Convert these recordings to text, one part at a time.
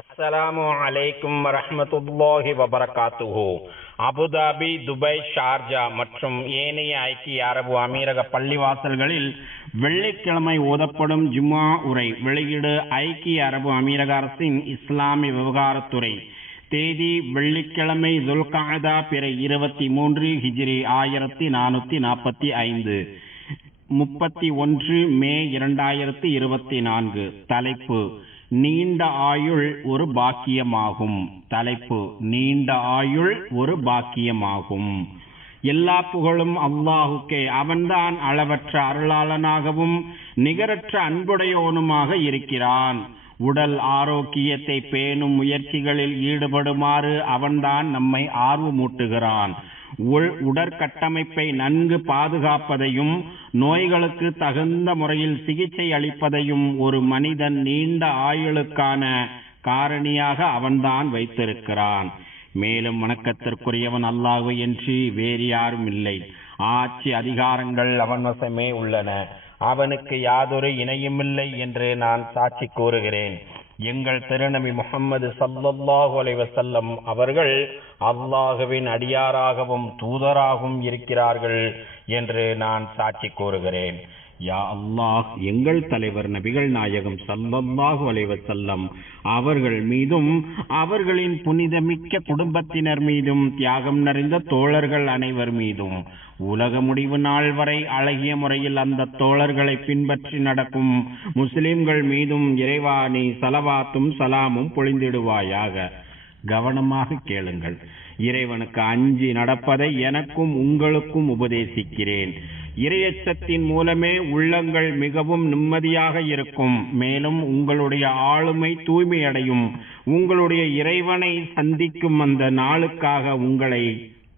அஸ்ஸலாமு அலைக்கும் வரஹ்மத்துல்லாஹி வபரகாத்துஹு. அபுதாபி, துபாய், ஷார்ஜா மற்றும் ஏனைய ஐக்கிய அரபு அமீரக பள்ளிவாசல்களில் வெள்ளிக்கிழமை ஓதப்படும் ஜும்ஆ உரை. வெளியீடு ஐக்கிய அரபு அமீரக அரசின் இஸ்லாமிய விவகாரத்துறை. தேதி வெள்ளிக்கிழமை துல்காதா பிறை 23 ஹிஜ்ரி 1445, 31 மே 2024. தலைப்பு: நீண்ட ஆயுள் ஒரு பாக்கியமாகும். தலைப்பு: நீண்ட ஆயுள் ஒரு பாக்கியமாகும். எல்லா புகழும் அல்லாஹுக்கே. அவன்தான் அளவற்ற அருளாளனாகவும் நிகரற்ற அன்புடையவனுமாக இருக்கிறான். உடல் ஆரோக்கியத்தை பேணும் முயற்சிகளில் ஈடுபடுமாறு அவன்தான் நம்மை ஆர்வமூட்டுகிறான். உடற்கட்டமைப்பை நன்கு பாதுகாப்பதையும் நோய்களுக்கு தகுந்த முறையில் சிகிச்சை அளிப்பதையும் ஒரு மனிதன் நீண்ட ஆயுளுக்கான காரணியாக அவன்தான் வைத்திருக்கிறான். மேலும் வணக்கத்திற்குரியவன் அல்லாஹ் என்று வேறு யாரும் இல்லை. ஆட்சி அதிகாரங்கள் அவன் வசமே உள்ளன. அவனுக்கு யாதொரு இணையுமில்லை என்று நான் சாட்சி கூறுகிறேன். எங்கள் திருநபி முஹம்மது ஸல்லல்லாஹு அலைஹி வஸல்லம் அவர்கள் அல்லாஹ்வின் அடியாராகவும் தூதராகவும் இருக்கிறார்கள் என்று நான் சாட்சி கூறுகிறேன். யா அல்லாஹ், எங்கள் தலைவர் நபிகள் நாயகம் ஸல்லல்லாஹு அலைஹி வஸல்லம் அவர்கள் மீதும் அவர்களின் புனிதமிக்க குடும்பத்தினர் மீதும் தியாகம் நிறைந்த தோழர்கள் அனைவர் மீதும் உலக முடிவு நாள் வரை அழகிய முறையில் அந்த தோழர்களை பின்பற்றி நடக்கும் முஸ்லிம்கள் மீதும் இறைவா நீ ஸலவாத்தும் சலாமும் பொழிந்திடுவாயாக. கவனமாக கேளுங்கள். இறைவனுக்கு அஞ்சி நடப்பதை எனக்கும் உங்களுக்கும் உபதேசிக்கிறேன். இறையச்சத்தின் மூலமே உள்ளங்கள் மிகவும் நிம்மதியாக இருக்கும். மேலும் உங்களுடைய ஆளுமை தூய்மையடையும். உங்களுடைய இறைவனை சந்திக்கும் அந்த நாளுக்காக உங்களை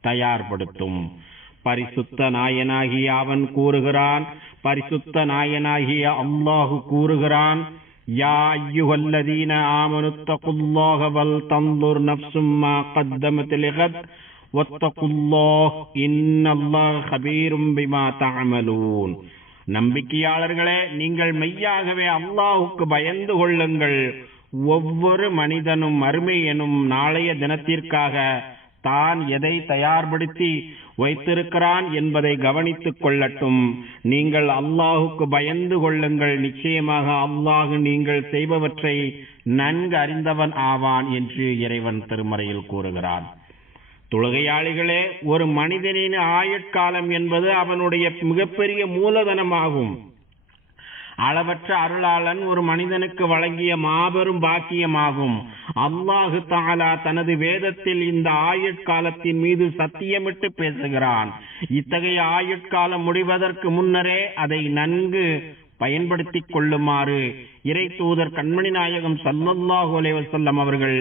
தயார்படுத்தும். பரிசுத்த நாயனாகிய அவன் கூறுகிறான், பரிசுத்த நாயனாகிய அல்லாஹு கூறுகிறான், யா அய்யுஹல்லதீன ஆமனுத்தகுல்லாஹ வல் தன்துர் நஃப்சும் மா கத்தமத் லிகத் வத்தகுல்லாஹ் இன்னல்லாஹ கபீரும் பிமா தஅமலூன். நம்பிக்கையாளர்களே, நீங்கள் மெய்யாகவே அல்லாஹுக்கு பயந்து கொள்ளுங்கள். ஒவ்வொரு மனிதனும் மறுமை எனும் நாளைய தினத்திற்காக தான் எதை தயார்படுத்தி வைத்திருக்கிறான் என்பதை கவனித்துக் கொள்ளட்டும். நீங்கள் அல்லாஹுக்கு பயந்து கொள்ளுங்கள். நிச்சயமாக அல்லாஹ் நீங்கள் செய்பவற்றை நன்கு அறிந்தவன் ஆவான் என்று இறைவன் திருமறையில் கூறுகிறான். தொழுகையாளிகளே, ஒரு மனிதனின் ஆயுட்காலம் என்பது அவனுடைய மிகப்பெரிய மூலதனமாகும். அளவற்ற அருளாளன் ஒரு மனிதனுக்கு வழங்கிய மாபெரும் பாக்கியமாகும். அல்லாஹு தஆலா தனது வேதத்தில் இந்த ஆயுட்காலத்தின் மீது சத்தியமிட்டு பேசுகிறான். இத்தகைய ஆயுட்காலம் முடிவதற்கு முன்னரே அதை நன்கு பயன்படுத்திக் கொள்ளுமாறு இறை தூதர் கண்மணி நாயகம் ஸல்லல்லாஹு அலைஹி வஸல்லம் அவர்கள்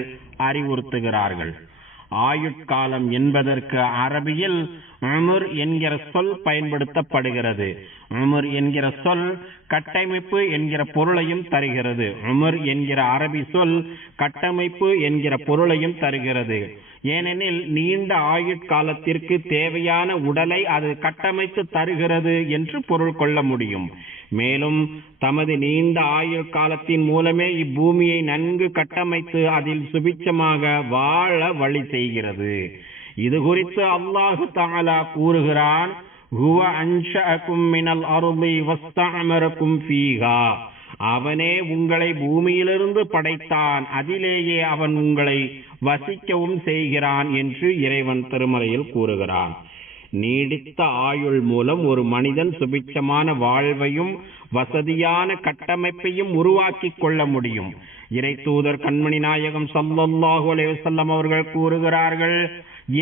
அறிவுறுத்துகிறார்கள். ஆயுட்காலம் என்பதற்கு அரபியில் உம்ர் என்கிற சொல் பயன்படுத்தப்படுகிறது. உம்ர் என்கிற சொல் கட்டமைப்பு என்கிற பொருளையும் தருகிறது. உம்ர் என்கிற அரபி சொல் கட்டமைப்பு என்கிற பொருளையும் தருகிறது. ஏனெனில் நீண்ட ஆயுட்காலத்திற்கு தேவையான உடலை அது கட்டமைத்து தருகிறது என்று பொருள் கொள்ள முடியும். மேலும் தமது நீண்ட ஆயுள் காலத்தின் மூலமே இப்பூமியை நன்கு கட்டமைத்து அதில் சுபிட்சமாக வாழ வழி செய்கிறது. இது குறித்து அல்லாஹு தஆலா கூறுகிறான், ஹுவ அன்ஷஅகும் மினல் அர்தி வஸ்தஅமரகும் ஃபீஹா. அவனே உங்களை பூமியிலிருந்து படைத்தான், அதிலேயே அவன் உங்களை வசிக்கவும் செய்கிறான் என்று இறைவன் திருமறையில் கூறுகிறான். நீடித்த ஆயுள் மூலம் ஒரு மனிதன் சுபிட்சமான வாழ்வையும் வசதியான கட்டமைப்பையும் உருவாக்கி கொள்ள முடியும். இறை தூதர் கண்மணி நாயகம் ஸல்லல்லாஹு அலைஹி வஸல்லம் அவர்கள் கூறுகிறார்கள்,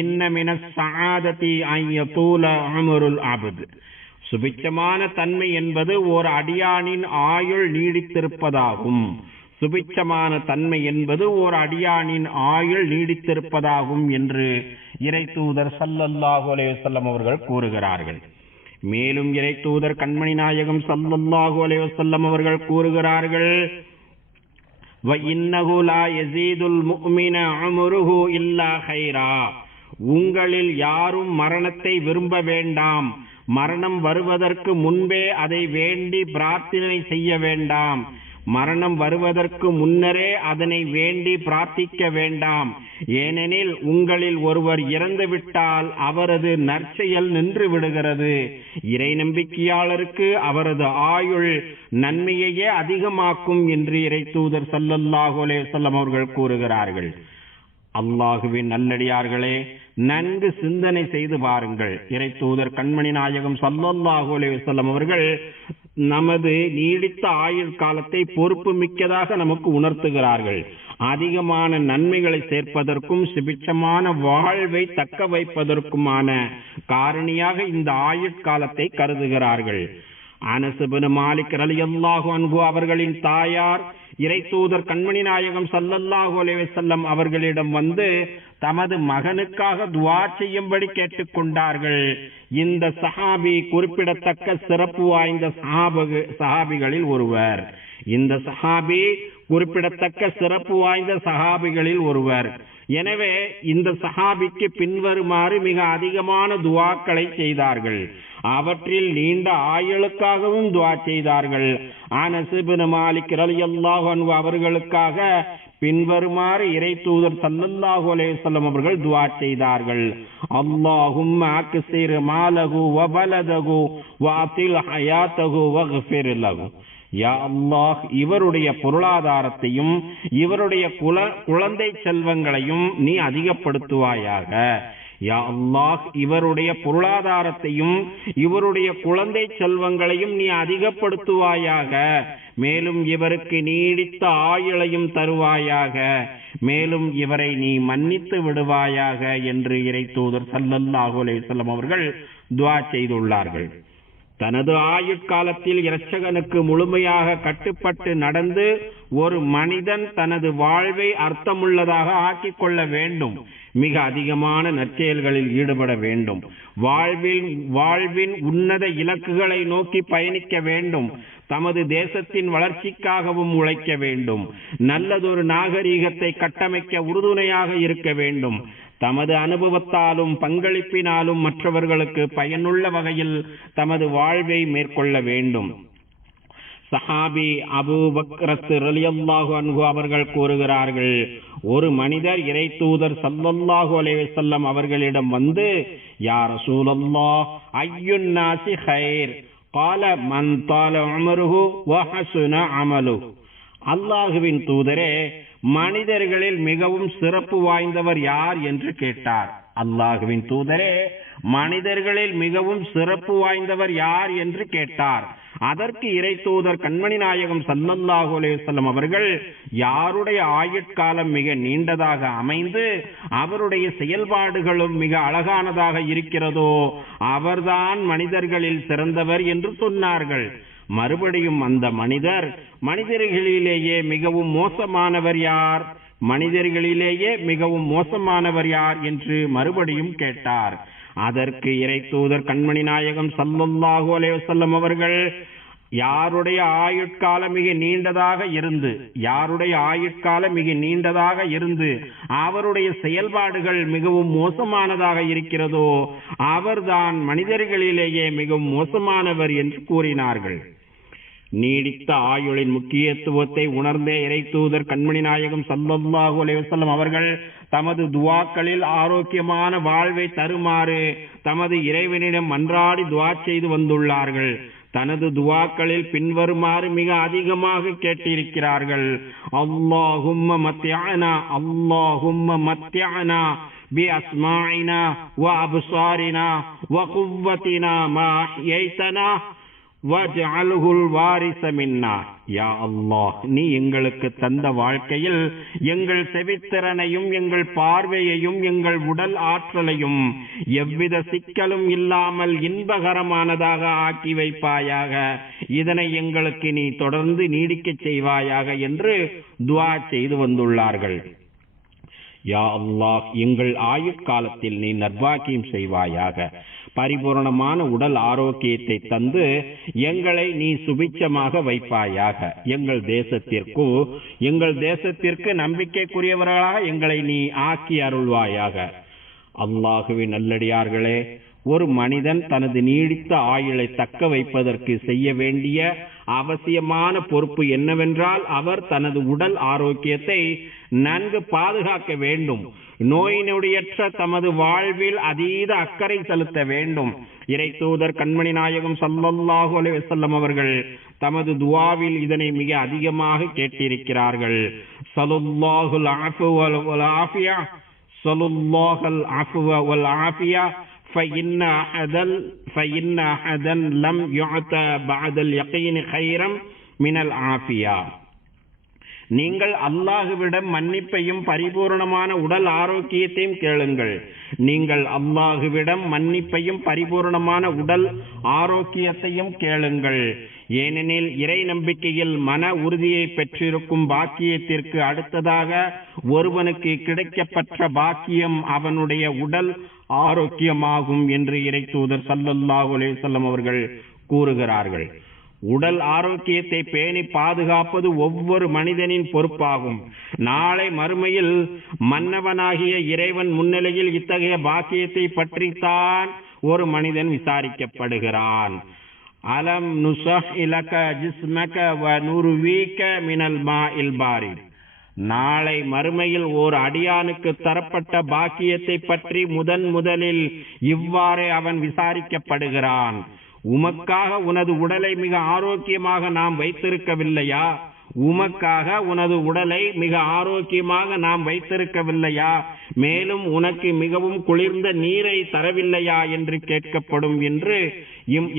இன்ன மினஸ் ஸஆததி அன் யதூல உம்ருல் அப்த். சுபிட்சமான தன்மை என்பது ஒரு அடியானின் ஆயுள் நீடித்திருப்பதாகும். சுபிட்சமான தன்மை என்பது ஒரு அடியானின் ஆயுள் நீடித்திருப்பதாகும் என்று இறை தூதர் ஸல்லல்லாஹு அலைஹி வஸல்லம் அவர்கள் கூறுகிறார்கள். மேலும் இறை தூதர் கண்மணி நாயகம் ஸல்லல்லாஹு அலைஹி வஸல்லம் அவர்கள் கூறுகிறார்கள், வ இன்னஹு லா யஸீதுல் முஃமின உம்ருஹு இல்லா கைரா. உங்களில் யாரும் மரணத்தை விரும்ப வேண்டாம். மரணம் வருவதற்கு முன்பே அதை வேண்டி பிரார்த்தனை செய்ய வேண்டாம். மரணம் வருவதற்கு முன்னரே அதனை வேண்டி பிரார்த்திக்க வேண்டாம். ஏனெனில் உங்களில் ஒருவர் இறந்துவிட்டால் அவரது நற்செயல் நின்று விடுகிறது. இறை நம்பிக்கையாளருக்கு அவரது ஆயுள் நன்மையையே அதிகமாக்கும் என்று இறை தூதர் ஸல்லல்லாஹு அலைஹி வஸல்லம் அவர்கள் கூறுகிறார்கள். அல்லாஹுவின் நல்லடியார்களே, நன்கு சிந்தனை செய்து பாருங்கள். இறை தூதர் கண்மணி நாயகம் ஸல்லல்லாஹு அலைஹி வஸல்லம் அவர்கள் நமது நீடித்த ஆயுள் காலத்தை பொறுப்பு மிக்கதாக நமக்கு உணர்த்துகிறார்கள். அதிகமான நன்மைகளை சேர்ப்பதற்கும் சுபிட்சமான வாழ்வை தக்க வைப்பதற்குமான காரணியாக இந்த ஆயுட்காலத்தை கருதுகிறார்கள். அனஸ் இப்னு மாலிக் ரலியல்லாஹு அன்ஹு அவர்களின் தாயார் இறை தூதர் கண்மணி நாயகம் ஸல்லல்லாஹு அலைஹி வஸல்லம் அவர்களிடம் வந்து தமது மகனுக்காக துஆ செய்யும்படி கேட்டுக்கொண்டார்கள். இந்த சஹாபி குறிப்பிடத்தக்க சிறப்பு வாய்ந்த சஹாபிகளில் ஒருவர். இந்த சஹாபி குறிப்பிடத்தக்க சிறப்பு வாய்ந்த சஹாபிகளில் ஒருவர். எனவே இந்த சஹாபிக்கு பின்வருமாறு மிக அதிகமான துஆக்களை செய்தார்கள். அவற்றில் நீண்ட ஆயுளுக்காகவும் துஆ செய்தார்கள். அனஸ் இப்னு மாலிக் ரலியல்லாஹு அன்ஹு அவர்களுக்காக பின்வருமாறு இறை தூதர் ஸல்லல்லாஹு அலைஹி வஸல்லம் அவர்கள் துஆ செய்தார்கள். அல்லாஹும்ம அக்ஸிர் மாலஹு வ பலதஹு வ அத்தில் ஹயாத்தஹு வக்ஃபிர் லஹு. யா அல்லாஹ், இவருடைய பொருளாதாரத்தையும் இவருடைய குழந்தை செல்வங்களையும் நீ அதிகப்படுத்துவாயாக. யா அல்லாஹ், இவருடைய பொருளாதாரத்தையும் இவருடைய குழந்தை செல்வங்களையும் நீ அதிகப்படுத்துவாயாக. மேலும் இவருக்கு நீடித்த ஆயுளையும் தருவாயாக. மேலும் இவரை நீ மன்னித்து விடுவாயாக என்று இறை தூதர் ஸல்லல்லாஹு அலைஹி வஸல்லம் அவர்கள் துஆ செய்துள்ளார்கள். தனது ஆயுட்காலத்தில் இரட்சகனுக்கு முழுமையாக கட்டுப்பட்டு நடந்து ஒரு மனிதன் தனது வாழ்வை அர்த்தமுள்ளதாக ஆக்கிக் கொள்ள வேண்டும். மிக அதிகமான நற்செயல்களில் ஈடுபட வேண்டும். வாழ்வின் உன்னத இலக்குகளை நோக்கி பயணிக்க வேண்டும். தமது தேசத்தின் வளர்ச்சிக்காகவும் உழைக்க வேண்டும். நல்லதொரு நாகரீகத்தை கட்டமைக்க உறுதுணையாக இருக்க வேண்டும். தமது அனுபவத்தாலும் பங்களிப்பினாலும் மற்றவர்களுக்கு பயனுள்ள வகையில் தமது வாழ்வை மேற்கொள்ள வேண்டும். சஹாபி அபூ பக்ர் ரலியல்லாஹு அன்ஹு அவர்கள் கூறுகிறார்கள், ஒரு மனிதர் இறை தூதர் ஸல்லல்லாஹு அலைஹி வஸல்லம் அவர்களிடம் வந்து, யா ரசூலல்லாஹ், அய்யுன் நாஸி கைர்? قال من طال عمره وحسن عمله. அல்லாஹுவின் தூதரே, மனிதர்களில் மிகவும் சிறப்பு வாய்ந்தவர் யார் என்று கேட்டார். அல்லாஹுவின் தூதரே, மனிதர்களில் மிகவும் சிறப்பு வாய்ந்தவர் யார் என்று கேட்டார். அதற்கு இறை தூதர் கண்மணி நாயகம் ஸல்லல்லாஹு அலைஹி வஸல்லம் அவர்கள், யாருடைய ஆயுட்காலம் மிக நீண்டதாக அமைந்து அவருடைய செயல்பாடுகளும் மிக அழகானதாக இருக்கிறதோ அவர்தான் மனிதர்களில் சிறந்தவர் என்று சொன்னார்கள். மறுபடியும் அந்த மனிதர், மனிதர்களிலேயே மிகவும் மோசமானவர் யார்? மனிதர்களிலேயே மிகவும் மோசமானவர் யார் என்று மறுபடியும் கேட்டார். அதற்கு இறை தூதர் கண்மணி நாயகம் ஸல்லல்லாஹு அலைஹி வஸல்லம் அவர்கள், யாருடைய ஆயுட்காலம் மிக நீண்டதாக இருந்து அவருடைய செயல்பாடுகள் மிகவும் மோசமானதாக இருக்கிறதோ அவர்தான் மனிதர்களிலேயே மிகவும் மோசமானவர் என்று கூறினார்கள். நீடித்த ஆயுளின் முக்கியத்துவத்தை உணர்ந்தே இறை தூதர் கண்மணி நாயகம் ஸல்லல்லாஹு அலைஹி வஸல்லம் அவர்கள் தமது துஆக்களில் ஆரோக்கியமான வாழ்வை தருமாறு தமது இறைவனிடம் மன்றாடி துஆ செய்து வந்துள்ளார்கள். தனது துஆக்களில் பின்வருமாறு மிக அதிகமாக கேட்டிருக்கிறார்கள். அல்லாஹும்ம மத்திஅனா பி அஸ்மாஇனா வ அப்சாரினா வ குவ்வத்தினா மா அஹ்யைதனா வஜ்அல்ஹுல் வாரிஸ மின்னா. யா அல்லாஹ், நீ எங்களுக்கு தந்த வாழ்க்கையில் எங்கள் செவித்திறனையும் எங்கள் பார்வையையும் எங்கள் உடல் ஆற்றலையும் எவ்வித சிக்கலும் இல்லாமல் இன்பகரமானதாக ஆக்கி வைப்பாயாக. இதனை எங்களுக்கு நீ தொடர்ந்து நீடிக்கச் செய்வாயாக என்று துஆ செய்து வந்துள்ளார்கள். யா அல்லாஹ், எங்கள் ஆயுட்காலத்தில் நீ நற்பாக்கியம் செய்வாயாக. பரிபூர்ணமான உடல் ஆரோக்கியத்தை தந்து எங்களை நீ சுபிட்சமாக வைப்பாயாக. எங்கள் தேசத்திற்கு நம்பிக்கைக்குரியவர்களாக எங்களை நீ ஆக்கி அருள்வாயாக. அல்லாஹுவின் நல்லடியார்களே, ஒரு மனிதன் தனது நீடித்த ஆயுளை தக்க வைப்பதற்கு செய்ய வேண்டிய அவசியமான பொறுப்பு என்னவென்றால் அவர் தனது உடல் ஆரோக்கியத்தை நன்கு பாதுகாக்க வேண்டும். நோய் நொடியற்ற தமது வாழ்வில் அதீத அக்கறை செலுத்த வேண்டும். இறை தூதர் கண்மணி நாயகம் ஸல்லல்லாஹு அலைஹி வஸல்லம் அவர்கள் தமது துஆவில் இதனை மிக அதிகமாக கேட்டிருக்கிறார்கள். ஸல்லல்லாஹுல் அஃப்வ வல் ஆஃபியா, ஸல்லல்லாஹுல் அஃப்வ வல் ஆஃபியா, فإن أحدا لم يعط بعد اليقين خيرا من العافية. நீங்கள் அல்லாஹ்விடம் மன்னிப்பையும் பரிபூர்ணமான உடல் ஆரோக்கியத்தையும் கேளுங்கள். நீங்கள் அல்லாஹ்விடம் மன்னிப்பையும் பரிபூர்ணமான உடல் ஆரோக்கியத்தையும் கேளுங்கள். ஏனெனில் இறை நம்பிக்கையில் மன உறுதியை பெற்றிருக்கும் பாக்கியத்திற்கு அடுத்ததாக ஒருவனுக்கு கிடைக்கப்பெற்ற பாக்கியம் அவனுடைய உடல் ஆரோக்கியமாகும் என்று இறை தூதர் ஸல்லல்லாஹு அலைஹி வஸல்லம் அவர்கள் கூறுகிறார்கள். உடல் ஆரோக்கியத்தை பேணி பாதுகாப்பது ஒவ்வொரு மனிதனின் பொறுப்பாகும். நாளை மறுமையில் மன்னவனாகிய இறைவன் முன்னிலையில் இத்தகைய பாக்கியத்தை பற்றித்தான் ஒரு மனிதன் விசாரிக்கப்படுகிறான். அலம் நுஸஹ்இலக ஜிஸ்மக வ நுர்வீக மினல் மாஇல் பாரித். நாளை மறுமையில் ஓர் அடியானுக்கு தரப்பட்ட பாக்கியத்தை பற்றி முதலில் இவ்வாறே அவன் விசாரிக்கப்படுகிறான். உமக்காக உனது உடலை மிக ஆரோக்கியமாக நாம் வைத்திருக்கவில்லையா? உமக்காக உனது உடலை மிக ஆரோக்கியமாக நாம் வைத்திருக்கவில்லையா? மேலும் உனக்கு மிகவும் குளிர்ந்த நீரை தரவில்லையா என்று கேட்கப்படும்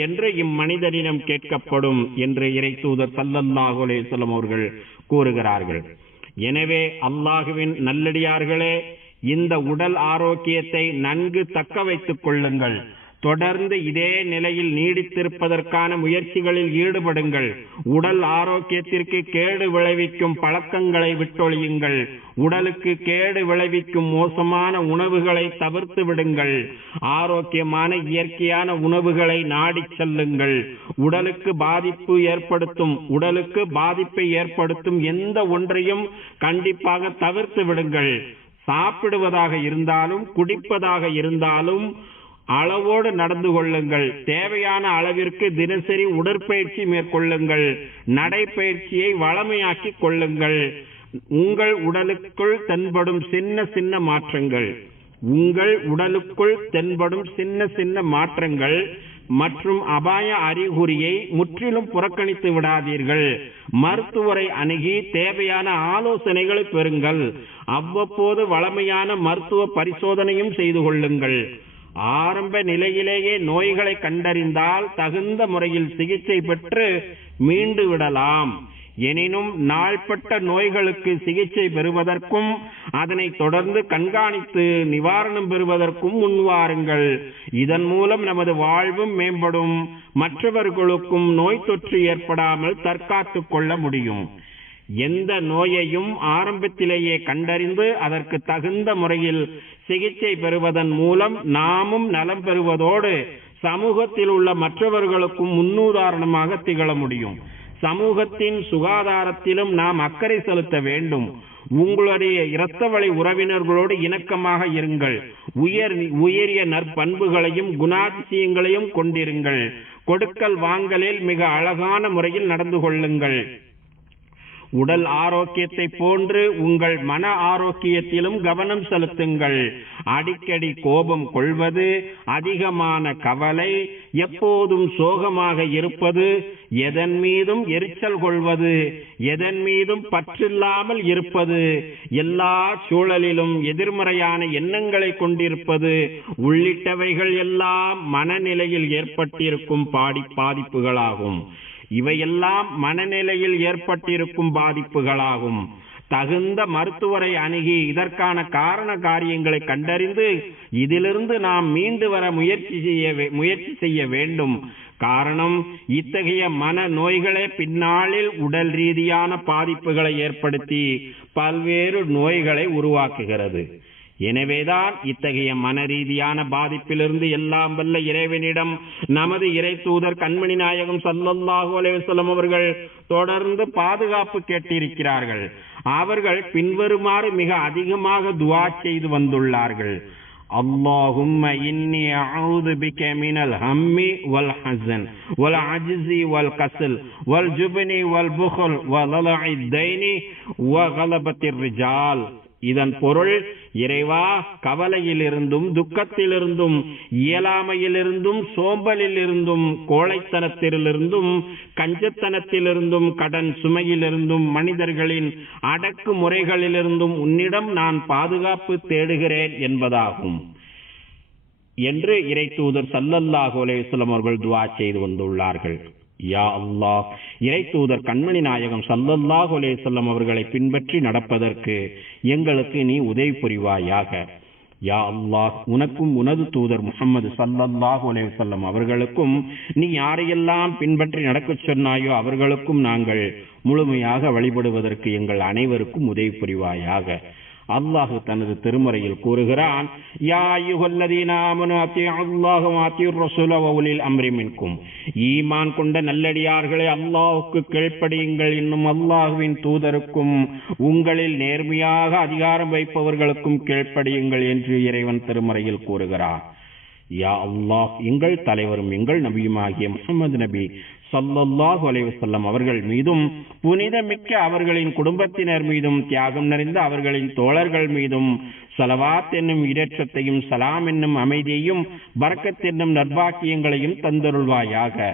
என்று இம்மனிதனிடம் கேட்கப்படும் என்று இறை தூதர் ஸல்லல்லாஹு அலைஹி வஸல்லம் அவர்கள் கூறுகிறார்கள். எனவே அல்லாஹுவின் நல்லடியார்களே, இந்த உடல் ஆரோக்கியத்தை நன்கு தக்க வைத்துக் கொள்ளுங்கள். தொடர்ந்து இதே நிலையில் நீடித்திருப்பதற்கான முயற்சிகளில் ஈடுபடுங்கள். உடல் ஆரோக்கியத்திற்கு கேடு விளைவிக்கும் பழக்கங்களை விட்டொழியுங்கள். உடலுக்கு கேடு விளைவிக்கும் மோசமான உணவுகளை தவிர்த்து விடுங்கள். ஆரோக்கியமான இயற்கையான உணவுகளை நாடிச் செல்லுங்கள். உடலுக்கு பாதிப்பை ஏற்படுத்தும் எந்த ஒன்றையும் கண்டிப்பாக தவிர்த்து விடுங்கள். சாப்பிடுவதாக இருந்தாலும் குடிப்பதாக இருந்தாலும் அளவோடு நடந்து கொள்ளுங்கள். தேவையான அளவிற்கு தினசரி உடற்பயிற்சி மேற்கொள்ளுங்கள். நடைப்பயிற்சியை வழமையாக்கிக் கொள்ளுங்கள். உங்கள் உடலுக்குள் தென்படும் சின்ன மாற்றங்கள் மற்றும் அபாய அறிகுறியை முற்றிலும் புறக்கணித்து விடாதீர்கள். மருத்துவரை அணுகி தேவையான ஆலோசனைகளை பெறுங்கள். அவ்வப்போது வழமையான மருத்துவ பரிசோதனையும் செய்து கொள்ளுங்கள். ஆரம்ப நிலையிலேயே நோய்களை கண்டறிந்தால் தகுந்த முறையில் சிகிச்சை பெற்று மீண்டு விடலாம். எனினும் நாள்பட்ட நோய்களுக்கு சிகிச்சை பெறுவதற்கும் அதனை தொடர்ந்து கண்காணித்து நிவாரணம் பெறுவதற்கும் முன்வாருங்கள். இதன் மூலம் நமது வாழ்வும் மேம்படும். மற்றவர்களுக்கும் நோய் தொற்று ஏற்படாமல் தற்காத்துக் கொள்ள முடியும். எந்த நோயையும் ஆரம்பத்திலேயே கண்டறிந்து அதற்கு தகுந்த முறையில் சிகிச்சை பெறுவதன் மூலம் நாமும் நலம் பெறுவதோடு சமூகத்தில் உள்ள மற்றவர்களுக்கும் முன்னுதாரணமாக திகழ முடியும். சமூகத்தின் சுகாதாரத்திலும் நாம் அக்கறை செலுத்த வேண்டும். உங்களுடைய இரத்த வழி உறவினர்களோடு இணக்கமாக இருங்கள். உயரிய நற்பண்புகளையும் குணாதிசயங்களையும் கொண்டிருங்கள். கொடுக்கல் வாங்கலில் மிக அழகான முறையில் நடந்து கொள்ளுங்கள். உடல் ஆரோக்கியத்தை போன்று உங்கள் மன ஆரோக்கியத்திலும் கவனம் செலுத்துங்கள். அடிக்கடி கோபம் கொள்வது, அதிகமான கவலை, எப்போதும் சோகமாக இருப்பது, எதன் மீதும் எரிச்சல் கொள்வது, எதன் மீதும் பற்றில்லாமல் இருப்பது, எல்லா சூழலிலும் எதிர்மறையான எண்ணங்களை கொண்டிருப்பது உள்ளிட்டவைகள் எல்லாம் மனநிலையில் ஏற்பட்டிருக்கும் பாதிப்புகளாகும். இவையெல்லாம் மனநிலையில் ஏற்பட்டிருக்கும் பாதிப்புகளாகும். தகுந்த மருத்துவரை அணுகி இதற்கான காரண காரியங்களை கண்டறிந்து இதிலிருந்து நாம் மீண்டு வர முயற்சி செய்ய வேண்டும். காரணம், இத்தகைய மன நோய்களே பின்னாளில் உடல் ரீதியான பாதிப்புகளை ஏற்படுத்தி பல்வேறு நோய்களை உருவாக்குகிறது. எனவேதான் இத்தகைய மன ரீதியான பாதிப்பிலிருந்து எல்லாம் வல்ல இறைவனிடம் நமது இறை தூதர் கண்மணி நாயகம் ஸல்லல்லாஹு அலைஹி வஸல்லம் அவர்கள் தொடர்ந்து பாதுகாப்பு கேட்டிருக்கிறார்கள். அவர்கள் பின்வருமாறு மிக அதிகமாக துஆ செய்து வந்துள்ளார்கள். اللهم إني أعوذ بك من الهم والحزن والعجز والكسل والجبن والبخل وضلع الدين وغلبة الرجال. இதன் பொருள், இறைவா, கவலையிலிருந்தும் துக்கத்திலிருந்தும் இயலாமையிலிருந்தும் சோம்பலிலிருந்தும் கோழைத்தனத்திலிருந்தும் கஞ்சத்தனத்திலிருந்தும் கடன் சுமையிலிருந்தும் மனிதர்களின் அடக்குமுறைகளிலிருந்தும் உன்னிடம் நான் பாதுகாப்பு தேடுகிறேன் என்பதாகும் என்று இறை தூதர் ஸல்லல்லாஹு அலைஹி வஸல்லம் அவர்கள் துஆ செய்து வந்துள்ளார்கள். யா அல்லாஹ், இறை தூதர் கண்மணி நாயகம் ஸல்லல்லாஹு அலைஹி வஸல்லம் அவர்களை பின்பற்றி நடப்பதற்கு எங்களுக்கு நீ உதவி புரிவாயாக. யா அல்லாஹ், உனக்கும் உனது தூதர் முஹம்மது ஸல்லல்லாஹு அலைஹி வஸல்லம் அவர்களுக்கும் நீ யாரையெல்லாம் பின்பற்றி நடக்கச் சொன்னாயோ அவர்களுக்கும் நாங்கள் முழுமையாக வழிபடுவதற்கு எங்கள் அனைவருக்கும் உதவி புரிவாயாக. அல்லாஹ் தனது திருமறையில் கூறுகிறான், யா அய்யுஹல்லதீன ஆமனு அத்தீஉல்லாஹ வ அத்தீஉர் ரசூல வ உலில் அம்ரி மின்கும். ஈமான் கொண்ட நல்லடியார்களே, அல்லாஹ்வுக்கு கீழ்ப்படியுங்கள், இன்னும் அல்லாஹ்வின் தூதருக்கும் உங்களில் நேர்மையாக அதிகாரம் வைப்பவர்களுக்கும் கீழ்ப்படியுங்கள் என்று இறைவன் திருமறையில் கூறுகிறார். யா அல்லாஹ், எங்கள் தலைவரும் எங்கள் நபியுமாகிய முஹம்மது நபி ஸல்லல்லாஹு அலைஹி வஸல்லம் அவர்கள் மீதும் புனிதமிக்க அவர்களின் குடும்பத்தினர் மீதும் தியாகம் நிறைந்த அவர்களின் தோழர்கள் மீதும் ஸலவாத் என்னும் இரட்சத்தையும் சலாம் என்னும் அமைதியையும் பரக்கத் என்னும் நற்பாக்கியங்களையும் தந்தருள்வாயாக.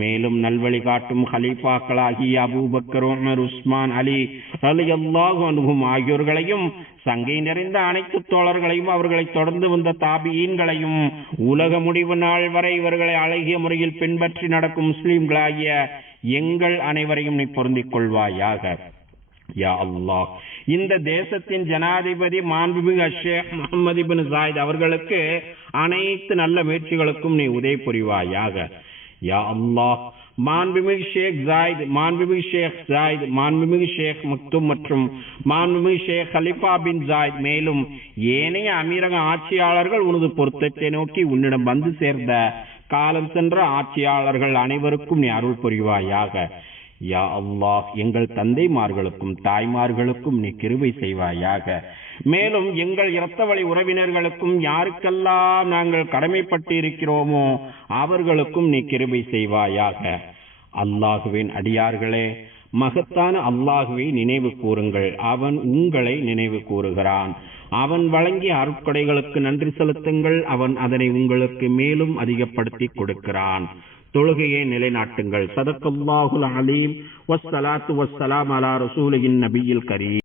மேலும் நல்வழி காட்டும் ஹலீஃபாக்களாகிய அபூபக்கர், உமர், உஸ்மான், அலி ரலியல்லாஹு அன்ஹும் ஆகியோர்களையும், சங்கை நிறைந்த அனைத்து தோழர்களையும், அவர்களை தொடர்ந்து வந்த தாபியீன்களையும், உலக முடிவு நாள் வரை இவர்களை அழகிய முறையில் பின்பற்றி நடக்கும் முஸ்லிம்களாகிய எங்கள் அனைவரையும் நீ பொருந்திக் கொள்வாயாக. யா அல்லாஹ், இந்த தேசத்தின் ஜனாதிபதி மாண்புமிகு ஷேக் முஹம்மது இப்னு ஜாயித் அவர்களுக்கு அனைத்து நல்ல முயற்சிகளுக்கும் நீ உதவி புரிவாயாக. யா அல்லாஹ், மாண்புமிகு ஷேக் ஜாயித், மாண்புமிகு ஷேக் ஜாயித், மாண்புமிகு ஷேக் மக்தும் மற்றும் மாண்புமிகு ஷேக் கலிஃபா பின் ஜாயித், மேலும் ஏனைய அமீரக ஆட்சியாளர்கள் உனது பொருத்தத்தை நோக்கி உன்னிடம் வந்து சேர்ந்த காலம் சென்ற ஆட்சியாளர்கள் அனைவருக்கும் நீ அருள் புரிவாயாக. யா அல்லாஹ், எங்கள் தந்தைமார்களுக்கும் தாய்மார்களுக்கும் நீ கிருபை செய்வாயாக. மேலும் எங்கள் இரத்த வழி உறவினர்களுக்கும் யாருக்கெல்லாம் நாங்கள் கடமைப்பட்டு இருக்கிறோமோ அவர்களுக்கும் நீ கிருபை செய்வாயாக. அல்லாஹுவின் அடியார்களே, மகத்தான அல்லாஹுவை நினைவு கூறுங்கள். அவன் உங்களை நினைவு கூறுகிறான். அவன் வழங்கிய அருட்கொடைகளுக்கு நன்றி செலுத்துங்கள். அவன் அதனை உங்களுக்கு மேலும் அதிகப்படுத்தி கொடுக்கிறான். தொழுகையை நிலைநாட்டுங்கள். ஸதக்கல்லாஹுல் அலீம். வஸ்ஸலாத்து வஸ்ஸலாம் அலா ரசூலின் நபியில் கரீம்.